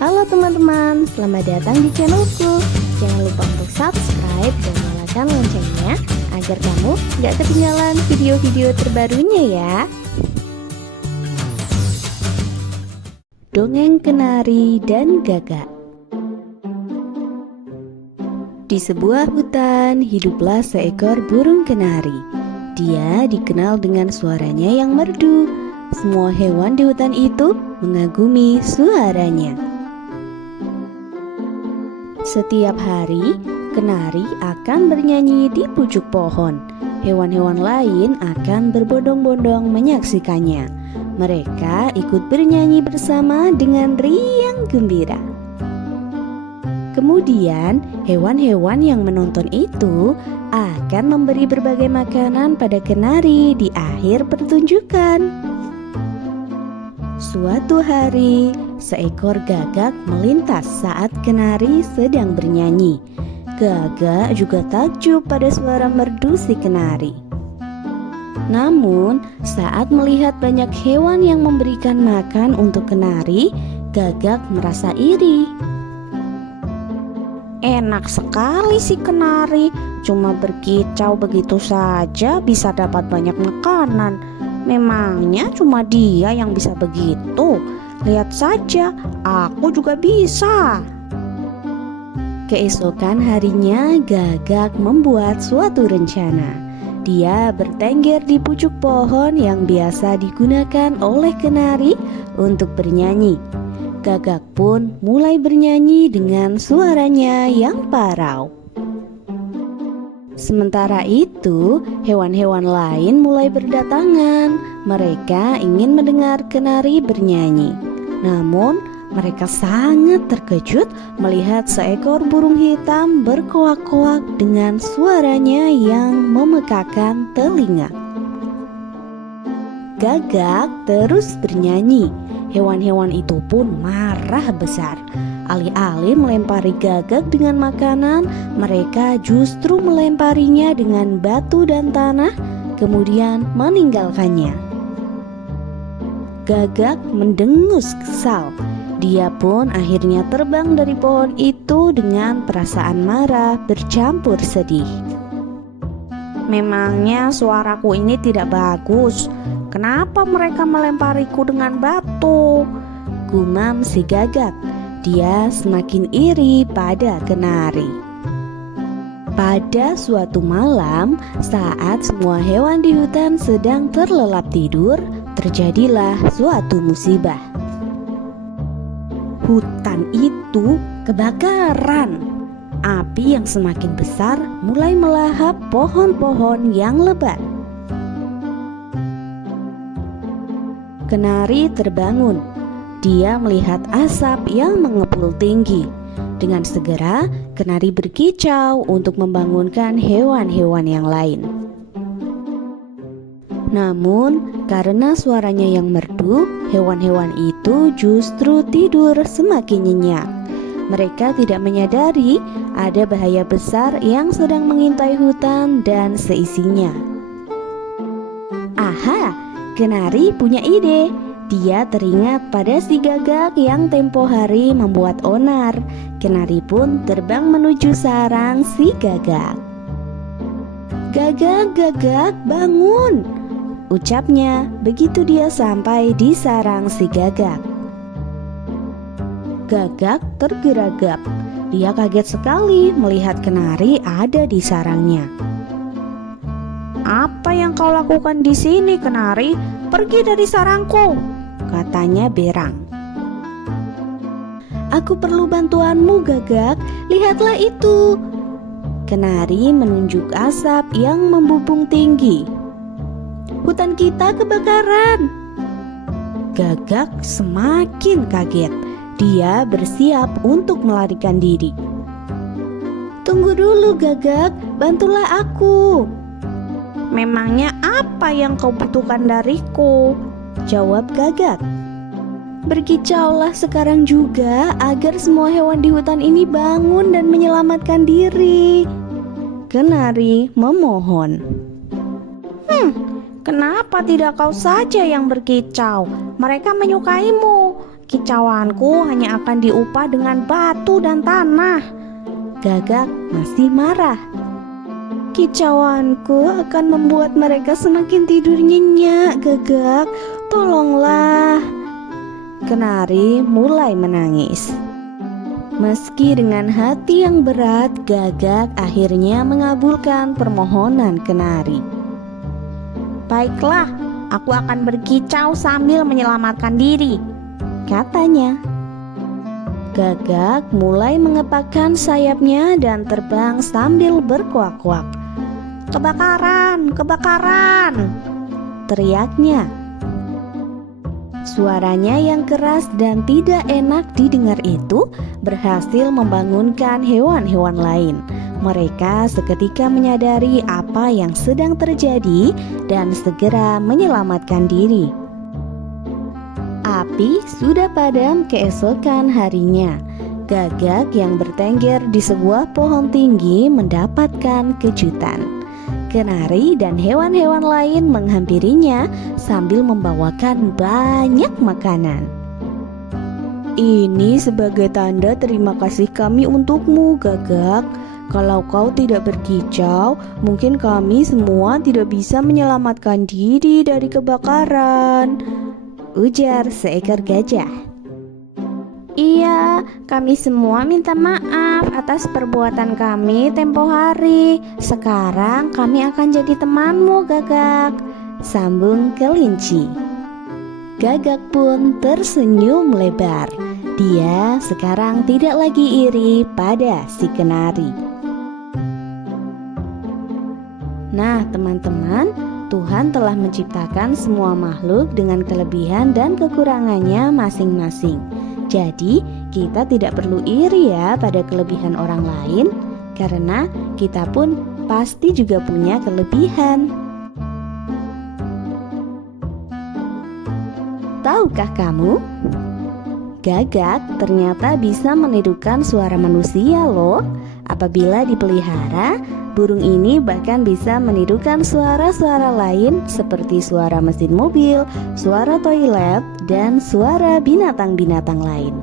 Halo teman-teman, selamat datang di channelku. Jangan lupa untuk subscribe dan nyalakan loncengnya agar kamu gak ketinggalan video-video terbarunya ya. Dongeng Kenari dan Gagak. Di sebuah hutan hiduplah seekor burung kenari. Dia dikenal dengan suaranya yang merdu. Semua hewan di hutan itu mengagumi suaranya. Setiap hari, kenari akan bernyanyi di pucuk pohon. Hewan-hewan lain akan berbondong-bondong menyaksikannya. Mereka ikut bernyanyi bersama dengan riang gembira. Kemudian, hewan-hewan yang menonton itu akan memberi berbagai makanan pada kenari di akhir pertunjukan. Suatu hari, seekor gagak melintas saat kenari sedang bernyanyi. Gagak juga takjub pada suara merdu si kenari. Namun, saat melihat banyak hewan yang memberikan makan untuk kenari, gagak merasa iri. Enak sekali si kenari, cuma berkicau begitu saja bisa dapat banyak makanan. Memangnya cuma dia yang bisa begitu? Lihat saja, aku juga bisa. Keesokan harinya, gagak membuat suatu rencana. Dia bertengger di pucuk pohon yang biasa digunakan oleh kenari untuk bernyanyi. Gagak pun mulai bernyanyi dengan suaranya yang parau. Sementara itu, hewan-hewan lain mulai berdatangan. Mereka ingin mendengar kenari bernyanyi. Namun, mereka sangat terkejut melihat seekor burung hitam berkoak-koak dengan suaranya yang memekakan telinga. Gagak terus bernyanyi. Hewan-hewan itu pun marah besar. Alih-alih melempari gagak dengan makanan, mereka justru melemparinya dengan batu dan tanah, kemudian meninggalkannya. Gagak mendengus kesal. Dia pun akhirnya terbang dari pohon itu dengan perasaan marah bercampur sedih. Memangnya suaraku ini tidak bagus. Kenapa mereka melempariku dengan batu? Gumam si gagak. Dia semakin iri pada kenari. Pada suatu malam, saat semua hewan di hutan sedang terlelap tidur, terjadilah suatu musibah. Hutan itu kebakaran. Api yang semakin besar mulai melahap pohon-pohon yang lebat. Kenari terbangun. Dia melihat asap yang mengepul tinggi. Dengan segera, kenari berkicau untuk membangunkan hewan-hewan yang lain. Namun, karena suaranya yang merdu, hewan-hewan itu justru tidur semakin nyenyak. Mereka tidak menyadari ada bahaya besar yang sedang mengintai hutan dan seisinya. Aha, kenari punya ide. Dia teringat pada si gagak yang tempo hari membuat onar. Kenari pun terbang menuju sarang si gagak. Gagak, gagak, bangun! Ucapnya begitu dia sampai di sarang si gagak. Gagak tergeragap. Dia kaget sekali melihat kenari ada di sarangnya. Apa yang kau lakukan di sini, kenari? Pergi dari sarangku, katanya berang. Aku perlu bantuanmu, gagak. Lihatlah itu. Kenari menunjuk asap yang membubung tinggi. Hutan kita kebakaran. Gagak semakin kaget. Dia bersiap untuk melarikan diri. Tunggu dulu, gagak. Bantulah aku. Memangnya apa yang kau butuhkan dariku? Jawab gagak. Berkicaulah sekarang juga agar semua hewan di hutan ini bangun dan menyelamatkan diri. Kenari memohon. Kenapa tidak kau saja yang berkicau? Mereka menyukaimu. Kicauanku hanya akan diupah dengan batu dan tanah. Gagak masih marah. Kicauanku akan membuat mereka semakin tidur nyenyak, Gagak. Tolonglah. Kenari mulai menangis. Meski dengan hati yang berat, Gagak akhirnya mengabulkan permohonan Kenari. Baiklah, aku akan berkicau sambil menyelamatkan diri, katanya. Gagak mulai mengepakkan sayapnya dan terbang sambil berkuak-kuak. Kebakaran, kebakaran, teriaknya. Suaranya yang keras dan tidak enak didengar itu berhasil membangunkan hewan-hewan lain. Mereka seketika menyadari apa yang sedang terjadi dan segera menyelamatkan diri. Api sudah padam keesokan harinya. Gagak yang bertengger di sebuah pohon tinggi mendapatkan kejutan. Kenari dan hewan-hewan lain menghampirinya sambil membawakan banyak makanan. Ini sebagai tanda terima kasih kami untukmu, Gagak. Kalau kau tidak berkicau, mungkin kami semua tidak bisa menyelamatkan diri dari kebakaran, ujar seekor gajah. Iya, kami semua minta maaf atas perbuatan kami tempo hari. Sekarang kami akan jadi temanmu, Gagak, sambung kelinci. Gagak pun tersenyum lebar. Dia sekarang tidak lagi iri pada si Kenari. Nah, teman-teman, Tuhan telah menciptakan semua makhluk dengan kelebihan dan kekurangannya masing-masing. Jadi, kita tidak perlu iri ya pada kelebihan orang lain, karena kita pun pasti juga punya kelebihan. Tahukah kamu? Gagak ternyata bisa menirukan suara manusia loh. Apabila dipelihara, burung ini bahkan bisa menirukan suara-suara lain seperti suara mesin mobil, suara toilet, dan suara binatang-binatang lain.